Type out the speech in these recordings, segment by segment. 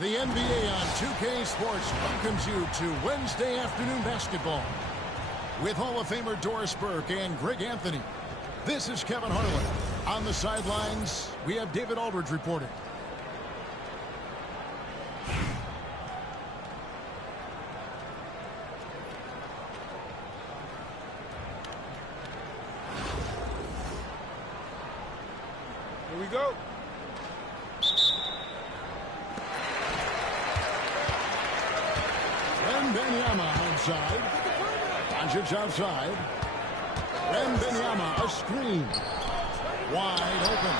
The NBA on 2K Sports welcomes you to Wednesday afternoon basketball. With Hall of Famer Doris Burke and Greg Anthony. This is Kevin Harlan. On the sidelines, we have David Aldridge reporting. Here we go. Wembanyama outside. Doncic outside. Wembanyama a screen. Wide open.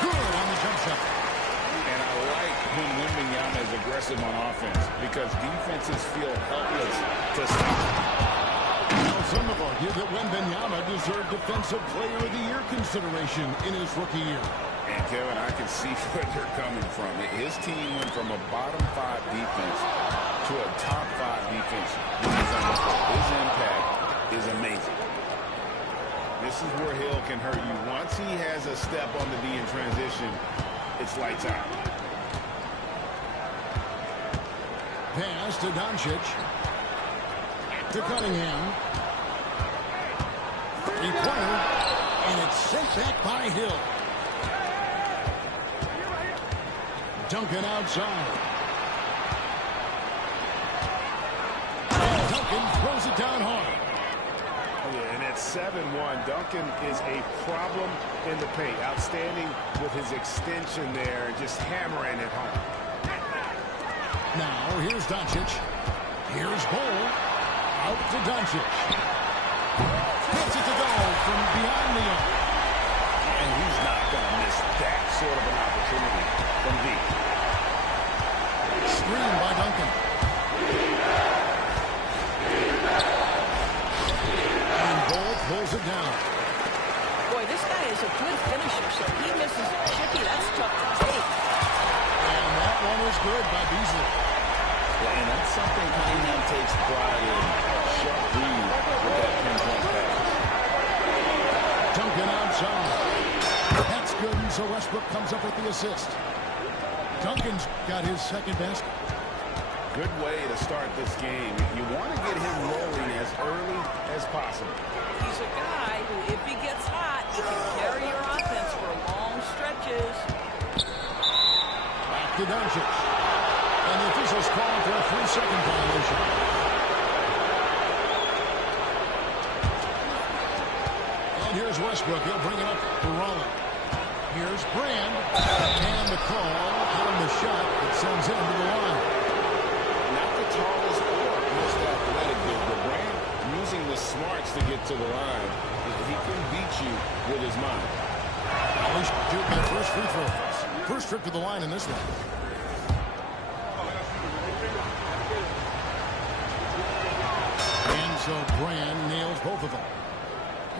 Good on the jump shot. And I like when Wembanyama is aggressive on offense because defenses feel helpless to stop. Now some have argued that Wembanyama deserved Defensive Player of the Year consideration in his rookie year. And Kevin, I can see where they're coming from. His team went from a bottom 5 defense to a top 5 defense when he's on the court. His impact is amazing. This is where Hill can hurt you. Once he has a step on the D in transition, it's lights out. Pass to Doncic. To Cunningham. Three-pointer. And it's sent back by Hill. Duncan outside. Duncan throws it down hard. Yeah, and at 7-1, Duncan is a problem in the paint. Outstanding with his extension there, just hammering it home. Now, here's Doncic. Here's Bull. Out to Doncic. Gets it to go from behind the arc. And he's not going to miss that sort of an opportunity from deep. Screen by Duncan. And Bull pulls it down. Boy, this guy is a good finisher, so he misses a chippy. That's tough to take. And that one is good by Beasley. Yeah, and that's something Cunningham takes pride in. Sharp read with that pinpoint pass. Duncan outside. That's good, and so Westbrook comes up with the assist. Duncan's got his second basket. Good way to start this game. You want to get him rolling as early as possible. He's a guy who, if he gets hot, he can carry your offense for long stretches. Back to Doncic. And the officials calling for a 3-second violation. And here's Westbrook. He'll bring it up for Raleigh. Here's Brand. And the call on the shot that sends him to the line. Not the tallest or most athletic dude, but Brand using the smarts to get to the line. He can beat you with his mind. At least shooting their first free throws. First trip to the line in this one. And so Brand nails both of them.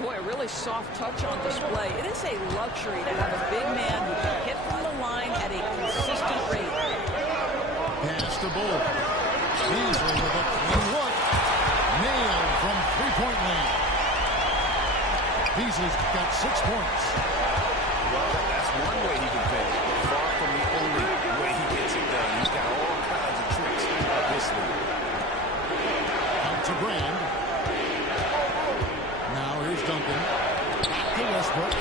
Boy, a really soft touch on display. It is a luxury to have a big man who can hit from the line at a consistent rate. Pass to Bull. Beasley with a clean look. Nailed from three-point land. Beasley's got 6 points. Well, that's one way he can finish, but far from the only way he gets it done. He's got all kinds of tricks up his sleeve. Out to Brand. Now here's Duncan. To Westbrook.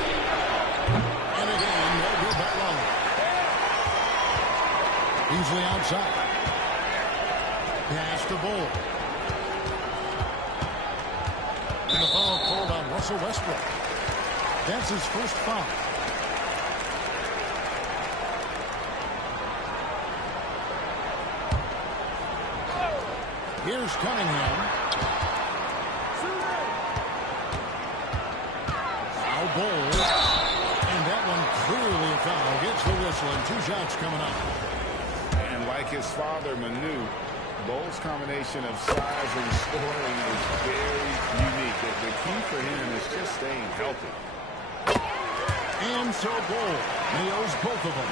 And again, no good by Raleigh. Beasley outside. Pass to Bull. And the foul called on Russell Westbrook. That's his first foul. Here's Cunningham. Foul Bull. And that one clearly a foul. Gets the whistle and 2 shots coming up. And like his father, Manu, Bull's combination of size and scoring is very unique. The key for him is just staying healthy. And so Bull nails both of them.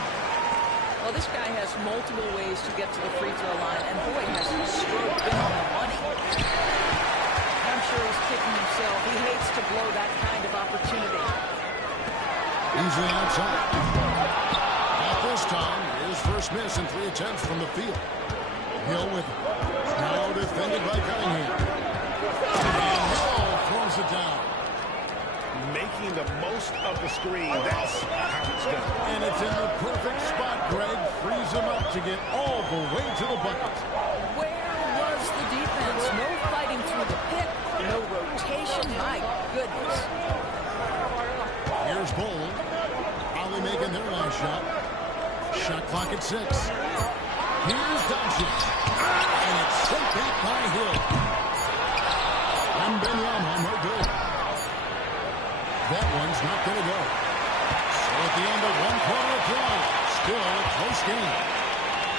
Well, this guy has multiple ways to get to the free throw line, and boy, has his stroke been on the money. I'm sure he's kicking himself. He hates to blow that kind of opportunity. Beasley outside. At this time is his first miss in 3 attempts from the field. Hill with it. Now defended by Cunningham. And Hill throws it down. Making the most of the screen. That's how it's done. And it's in the perfect spot, Greg. Frees him up to get all the way to the bucket. Where was the defense? No fighting through the pick. No rotation. My goodness. Here's Bold. Probably making their last shot. Shot clock at 6. Here's Doncic. And it's sent back by Hill. And Benyama, no good. That one's not going to go. So at the end of 1 quarter of play, still a close game.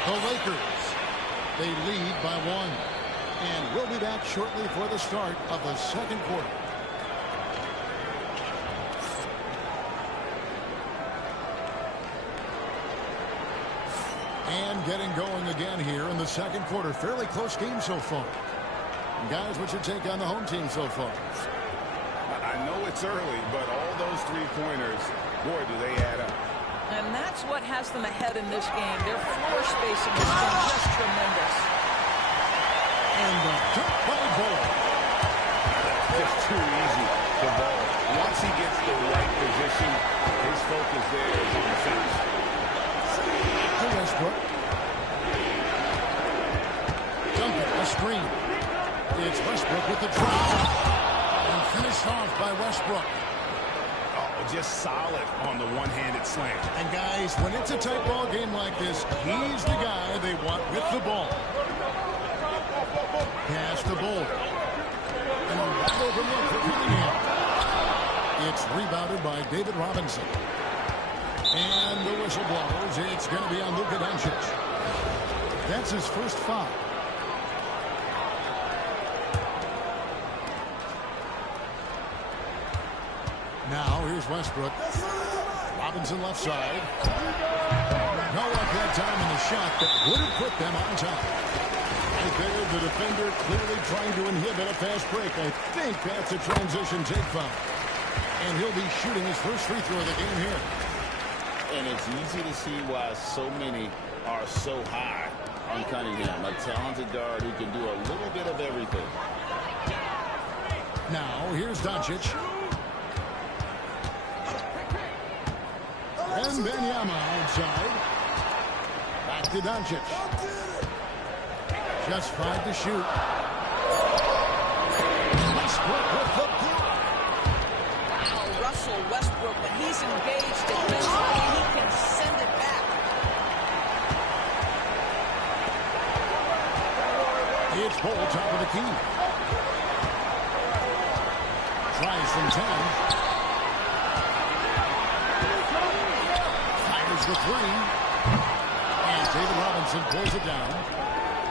The Lakers, they lead by 1. And we'll be back shortly for the start of the second quarter. And getting going again here in the second quarter. Fairly close game so far. And guys, what's your take on the home team so far? I know it's early, but all those three-pointers, boy, do they add up. And that's what has them ahead in this game. Their floor spacing has been just tremendous. And the dunk by Ball. Just too easy for Ball. Once he gets the right position, his focus there is on the finish. To Westbrook. Duncan, a screen. It's Westbrook with the drive. And finished off by Westbrook. Oh, just solid on the one-handed slam. And guys, when it's a tight ball game like this, he's the guy they want with the ball. Pass to Bull. And a wide open look for Cunningham. It's rebounded by David Robinson. And the whistle blows. It's going to be on Luka Doncic. That's his first foul. Now, here's Westbrook. Robinson left side. No luck that time in the shot that would have put them on top. Right there, the defender clearly trying to inhibit a fast break. I think that's a transition take foul. And he'll be shooting his first free throw of the game here. And it's easy to see why so many are so high on Cunningham. A talented guard who can do a little bit of everything. Now, here's Doncic. And Benyama outside. Back to Doncic. Just 5 to shoot. Westbrook with the block. Wow, Russell Westbrook, when he's engaged defensively, he can send it back. It's Bull, top of the key. Tries from 10. The 3. And David Robinson pulls it down.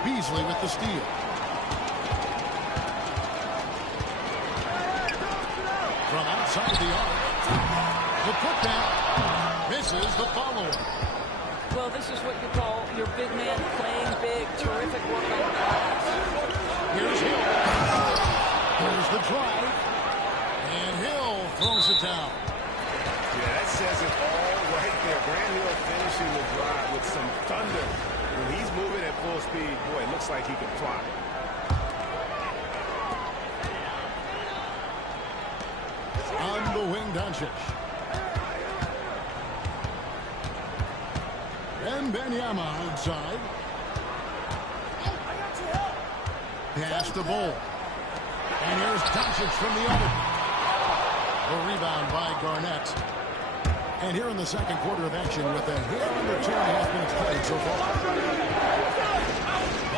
Beasley with the steal. From outside the arc. The putback misses the follow-up. Well, this is what you call your big man playing big. Terrific work on the glass. Here's Hill. Here's the drive. And Hill throws it down. Yeah, that says it all right there. Grant Hill finishing the drive with some thunder. When he's moving at full speed, boy, it looks like he can fly. On the wing, Doncic. And Benyama outside. Pass to Bull. And here's Doncic from the other. The rebound by Garnett. And here in the second quarter of action with a hair under 2.5 minutes played so far.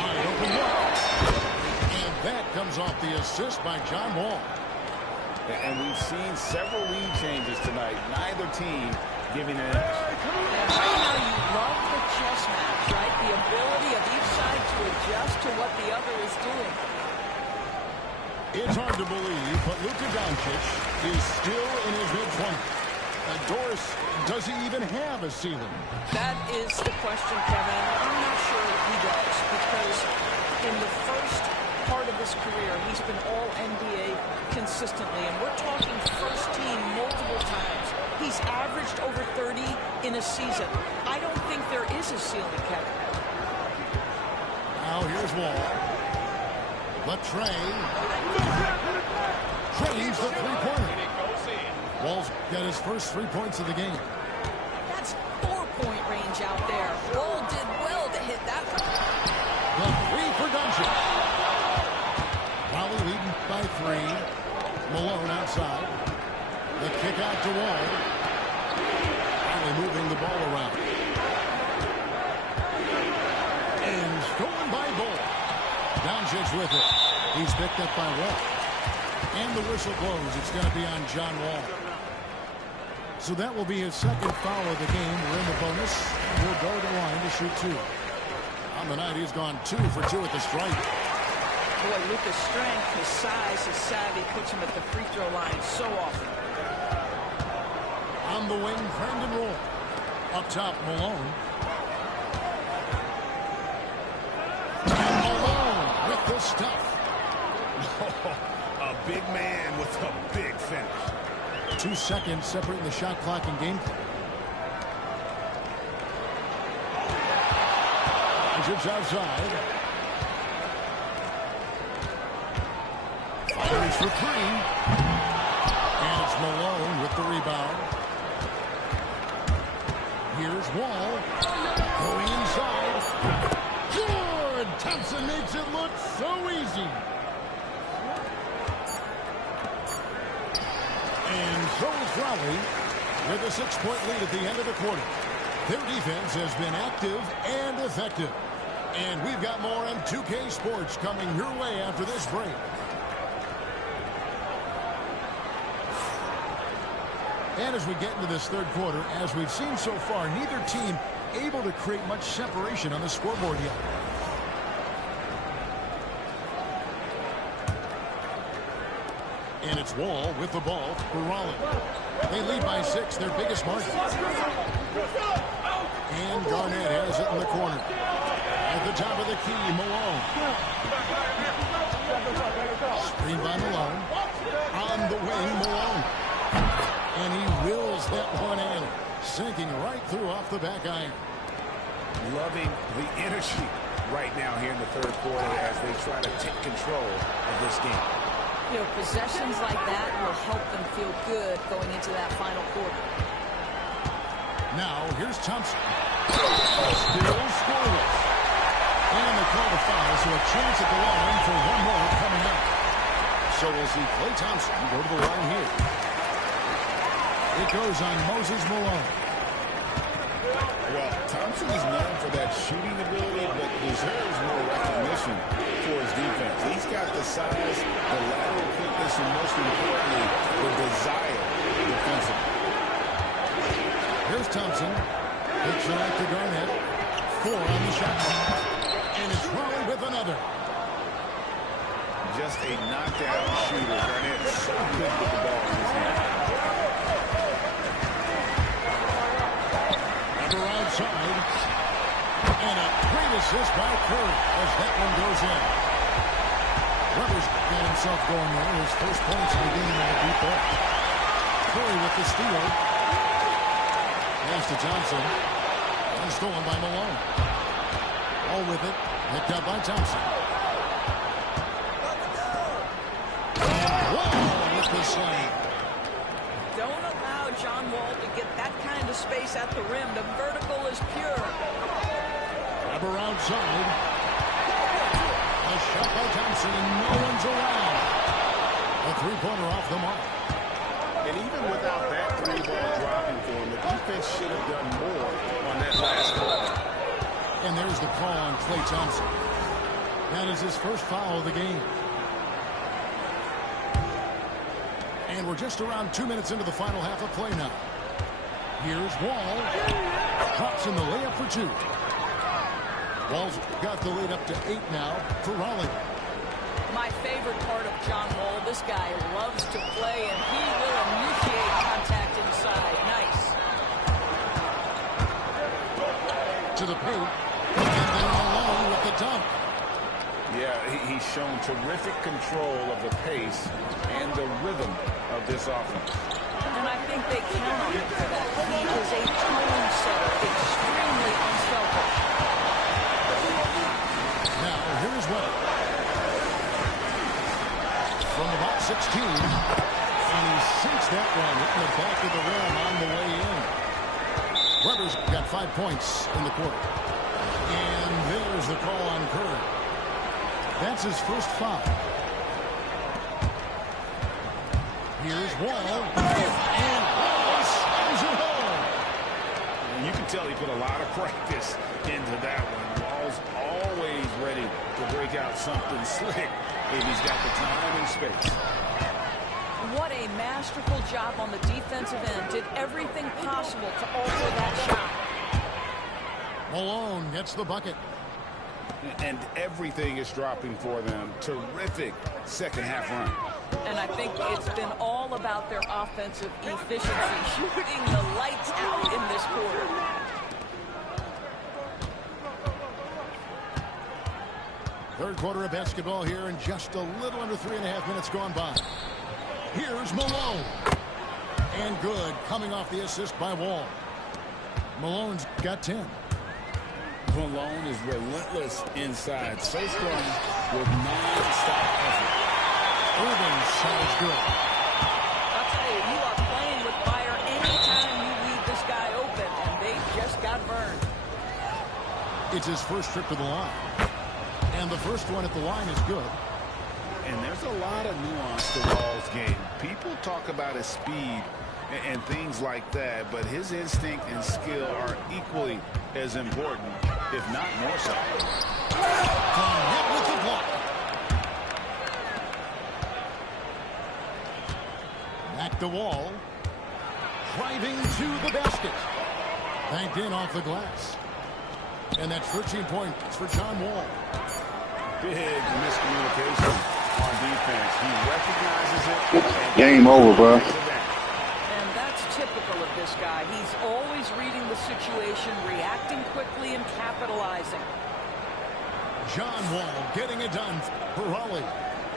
Wide open look. And that comes off the assist by John Wall. And we've seen several lead changes tonight. Neither team giving an edge. And right now you love the chess match, right? The ability of each side to adjust to what the other is doing. It's hard to believe, but Luka Doncic is still in his mid-20s. Doris, does he even have a ceiling? That is the question, Kevin. I'm not sure if he does, because in the first part of his career, he's been all NBA consistently, and we're talking first team multiple times. He's averaged over 30 in a season. I don't think there is a ceiling, Kevin. Now here's Wall. But Trey drains the three-pointer. Wall's got his first 3 points of the game. That's 4-point range out there. Wall did well to hit that one. The three for Doncic. Raleigh leading by 3. Malone outside. The kick out to Wall. Raleigh moving the ball around. And stolen by Bull. Doncic with it. He's picked up by Wall. And the whistle blows. It's going to be on John Wall. So that will be his second foul of the game. We're in the bonus. And we'll go to the line to shoot 2. On the night, he's gone 2 for 2 at the stripe. Boy, with his strength, his size, his savvy puts him at the free throw line so often. On the wing, Brandon Roy. Up top, Malone. And Malone with the stuff. A big man with a big finish. 2 seconds separating the shot clock and game clock. It's outside. Fires for 3. And it's Malone with the rebound. Here's Wall. Going inside. Good! Thompson makes it look so easy. And so is Raleigh with a 6-point lead at the end of the quarter. Their defense has been active and effective. And we've got more on 2K Sports coming your way after this break. And as we get into this third quarter, as we've seen so far, neither team able to create much separation on the scoreboard yet. And it's Wall with the ball for Raleigh. They lead by 6, their biggest margin. And Garnett has it in the corner. At the top of the key, Malone. Screen by Malone. On the wing, Malone. And he wills that one in. Sinking right through off the back iron. Loving the energy right now here in the third quarter as they try to take control of this game. You know, possessions like that will help them feel good going into that final quarter. Now, here's Thompson. Still scoreless. And they call the foul, so a chance at the line for one more coming up. So we'll see Klay Thompson go to the line here. It goes on Moses Malone. Well, Thompson is known for that shooting ability, but deserves more recognition for his defense. He's got the size, the lateral quickness, and most importantly, the desire defensively. Here's Thompson. Kicks it out to Garnett. 4 on the shot clock. And it's Raleigh with another. Just a knockdown shooter. Garnett is so good with the ball in his hand. Number outside. And a great assist by Curry as that one goes in. Rivers got himself going there. His first points in the game on a deep ball. Curry with the steal. Pass to Thompson. And stolen by Malone. All with it. Picked up by Thompson. And Wall with the slam. Don't allow John Wall to get that kind of space at the rim. The vertical is pure. Grabber outside. A shot by Thompson. No one's around. A three-pointer off the mark. And even without that 3-ball dropping for him, the defense should have done more on that last call. And there's the call on Klay Thompson. That is his first foul of the game. And we're just around 2 minutes into the final half of play now. Here's Wall. Drops in the layup for 2. Wall's got the lead up to 8 now for Raleigh. My favorite part of John Wall, this guy loves to play, and he will initiate contact inside. Nice. To the paint. And then Malone with the dunk. Yeah, he's shown terrific control of the pace and the rhythm of this offense. And I think they count on him for that. He is a tone setter, extremely unselfish. Now, here's Webb. From about 16. And he sinks that one in the back of the rim on the way in. Webber's got 5 points in the quarter. And there's the call on Curry. That's his first foul. Here's Wall. And Wall slams it home. And you can tell he put a lot of practice into that one. Wall's always ready to break out something slick if he's got the time and space. What a masterful job on the defensive end. Did everything possible to alter that shot. Malone gets the bucket. And everything is dropping for them. Terrific second half run. And I think it's been all about their offensive efficiency, shooting the lights out in this quarter. Third quarter of basketball here, and just a little under 3.5 minutes gone by. Here's Malone. And good, coming off the assist by Wall. Malone's got 10. Malone is relentless inside. So strong with non-stop effort. Irving's shot is good. I'll tell you, you are playing with fire anytime you leave this guy open, and they just got burned. It's his first trip to the line. And the first one at the line is good. And there's a lot of nuance to Wall's game. People talk about his speed and things like that, but his instinct and skill are equally as important, if not more so. Hit with the block. Back to Wall. Driving to the basket. Banked in off the glass. And that's 13 points for John Wall. Big miscommunication on defense. He recognizes it. Game over, bro. And that's typical of this guy. He's always reading the situation, reacting quickly, and capitalizing. John Wall getting it done for Raleigh.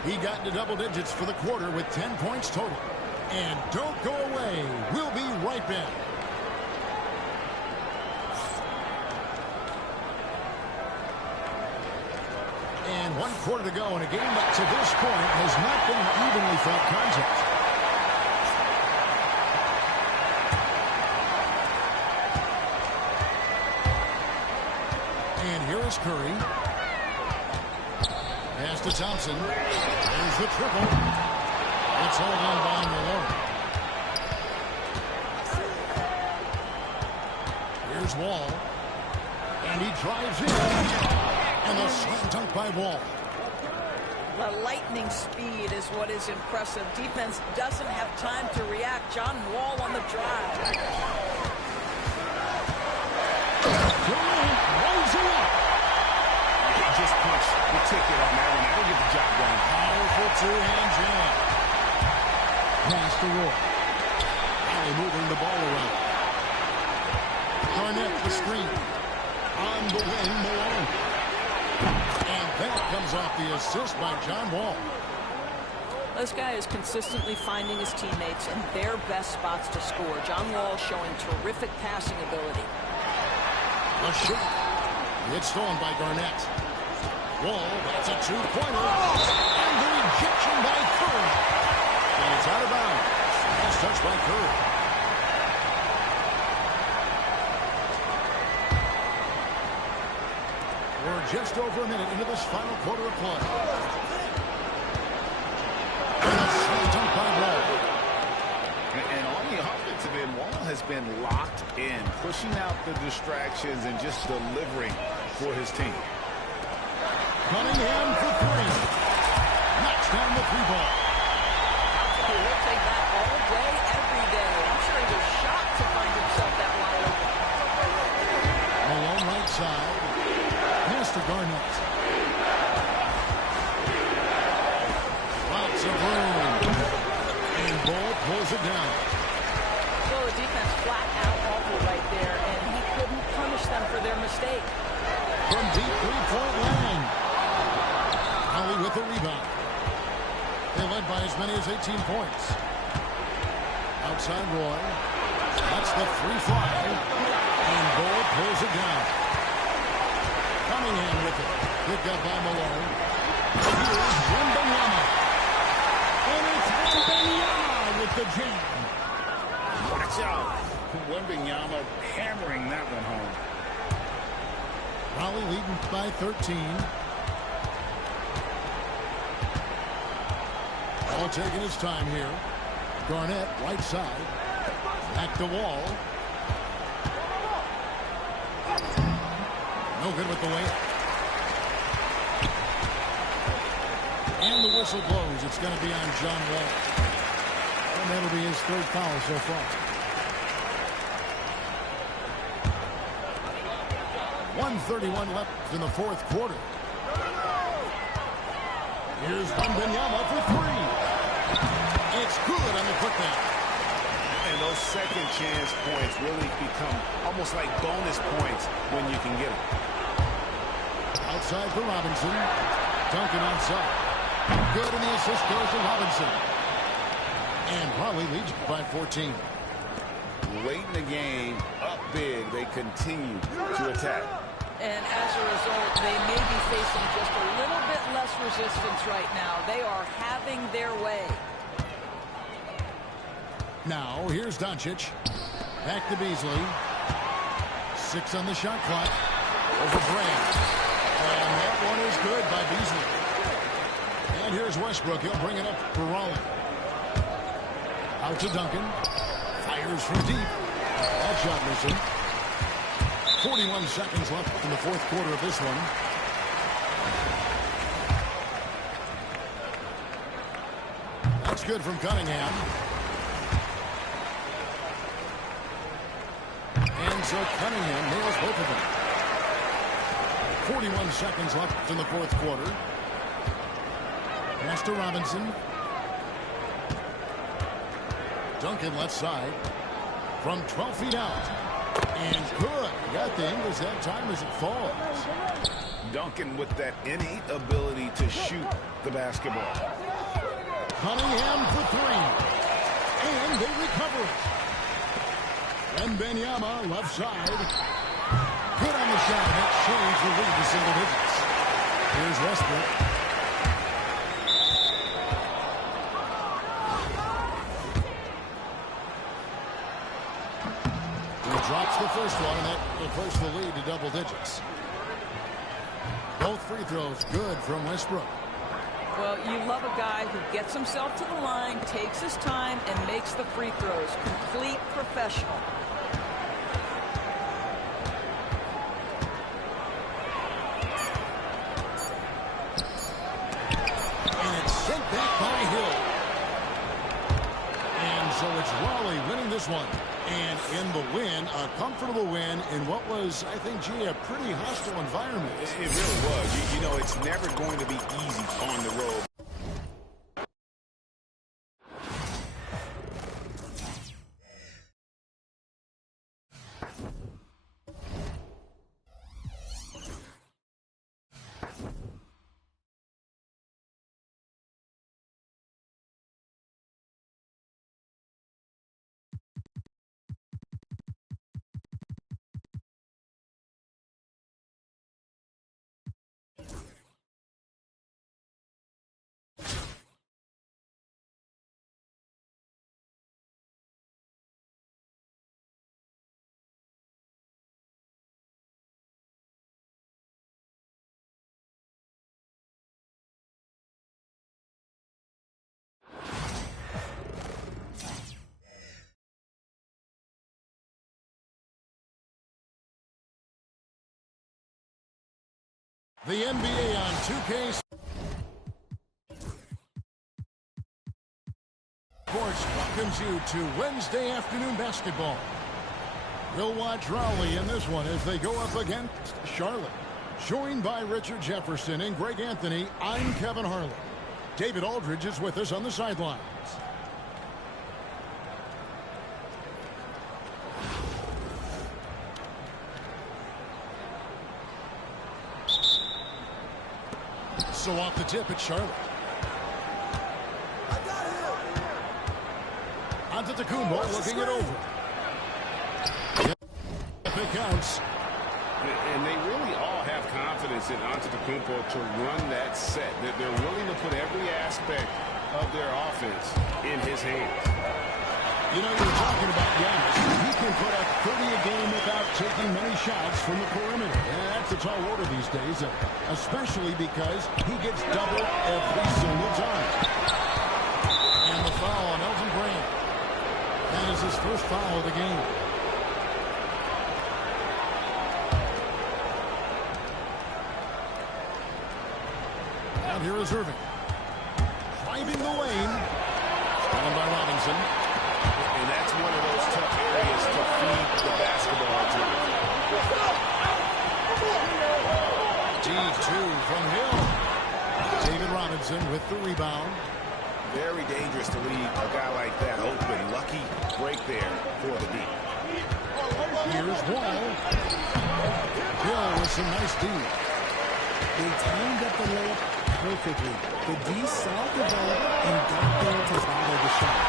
He got into double digits for the quarter with 10 points total. And don't go away. We'll be right back. And 1 quarter to go in a game that to this point has not been an evenly fought contest. And here is Curry. Pass to Thompson. There's the triple. It's all in by Malone. Here's Wall. And he drives in. And a slam dunk by Wall. The lightning speed is what is impressive. Defense doesn't have time to react. John Wall on the drive. He just punched the ticket on that one. That'll get the job done. Powerful two-hand jam. Pass to Wall. Raleigh moving the ball around. Garnett the screen. On the wing, Malone. And that comes off the assist by John Wall. This guy is consistently finding his teammates in their best spots to score. John Wall showing terrific passing ability. A shot. It's stolen by Garnett. Wall, that's a two-pointer. And the rejection by Curry. And it's out of bounds. Last touch by Curry. We're just over a minute into this final quarter of play. And a slam dunk by Wall. And on the offensive end, Wall has been locked in, pushing out the distractions and just delivering for his team. Cunningham for three. Knocks down the three ball. He'll take that all day, every day. I'm sure he was shocked to find himself that wide open. Malone right side. Pass to Garnett. Lots of room. And Ball pulls it down. So the defense flat out awful right there, and he couldn't punish them for their mistake. From deep three-point line. Raleigh with the rebound. They led by as many as 18 points. Outside Roy. That's the free fly. And Bull pulls it down. Cunningham with it. Picked up by Malone. Here's Wembanyama. And it's Wembanyama with the jam. Watch out. Wembanyama hammering that one home. Raleigh leading by 13. All taking his time here. Garnett, right side. Back to Wall. No good with the layup. And the whistle blows. It's going to be on John Wall. And that'll be his third foul so far. 1:31 left in the fourth quarter. Here's Wembanyama for three. It's good on the putback. And those second chance points really become almost like bonus points when you can get them. Outside for Robinson. Duncan outside. Good, and the assist goes to Robinson. And Raleigh leads by 14. Late in the game, up big, they continue to attack. And as a result, they may be facing just a little bit less resistance right now. They are having their way. Now, here's Doncic. Back to Beasley. 6 on the shot clock. Over Brand. And that one is good by Beasley. And here's Westbrook. He'll bring it up for Raleigh. Out to Duncan. Fires from deep. That shot missing. 41 seconds left in the fourth quarter of this one. That's good from Cunningham. And so Cunningham nails both of them. 41 seconds left in the fourth quarter. Pass to Robinson. Duncan left side. From 12 feet out. And good. Got the English that time as it falls. Duncan with that innate ability to shoot the basketball. Cunningham for three. And they recover it. And Wembanyama left side. Good on the shot. That changed the lead to single digits. Here's Westbrook. Drops the first one, and that will push the lead to double digits. Both free throws good from Westbrook. Well, you love a guy who gets himself to the line, takes his time, and makes the free throws. Complete professional. And it's sent back by Hill. And so it's Raleigh winning this one. And in the win, a comfortable win in what was, I think, gee, a pretty hostile environment. It really was. You know, it's never going to be easy on the road. The NBA on 2K Sports welcomes you to Wednesday afternoon basketball. We'll watch Raleigh in this one as they go up against Charlotte. Joined by Richard Jefferson and Greg Anthony, I'm Kevin Harlan. David Aldridge is with us on the sidelines. So off the tip, it's Charlotte. On Antetokounmpo looking it over. If it counts. And they really all have confidence in Antetokounmpo to run that set. They're willing to put every aspect of their offense in his hands. You know, you're talking about Giannis. He can put up 30 a game without taking many shots from the perimeter. And that's a tall order these days, especially because he gets doubled every single time. And the foul on Elton Brand. That is his first foul of the game. Now here is Irving. Driving the lane. Stolen by Robinson. And that's one of those tough areas to feed the basketball to. D2 from Hill. David Robinson with the rebound. Very dangerous to leave a guy like that open. Lucky break there for the D. Here's Wall. Hill with some nice D. They timed up the layup perfectly. The D saw it develop and got there to follow the shot.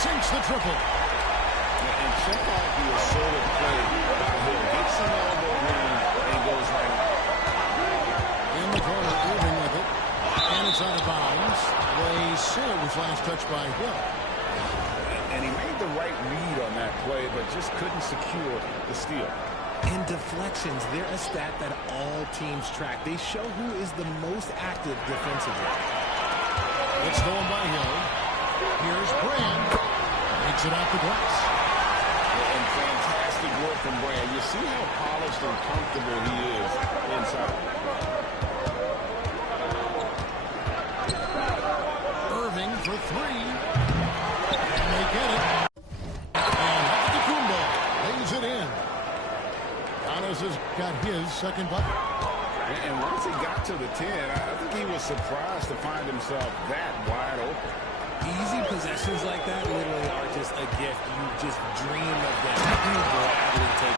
Sinks the triple. And check out the assertive play by Hill. Gets an elbow room and goes right up. In the corner, Irving with it. And it's out of bounds. They say it was last touched by Hill. And he made the right read on that play, but just couldn't secure the steal. And deflections, they're a stat that all teams track. They show who is the most active defensively. It's stolen by Hill. Here's Brand. Makes it off the glass. And fantastic work from Brand. You see how polished and comfortable he is inside. Irving for three. And they get it. And Antetokounmpo lays it in. Giannis has got his second bucket. And once he got to the 10, I think he was surprised to find himself that wide open. Easy possessions like that literally are just a gift. You just dream of them. You gladly take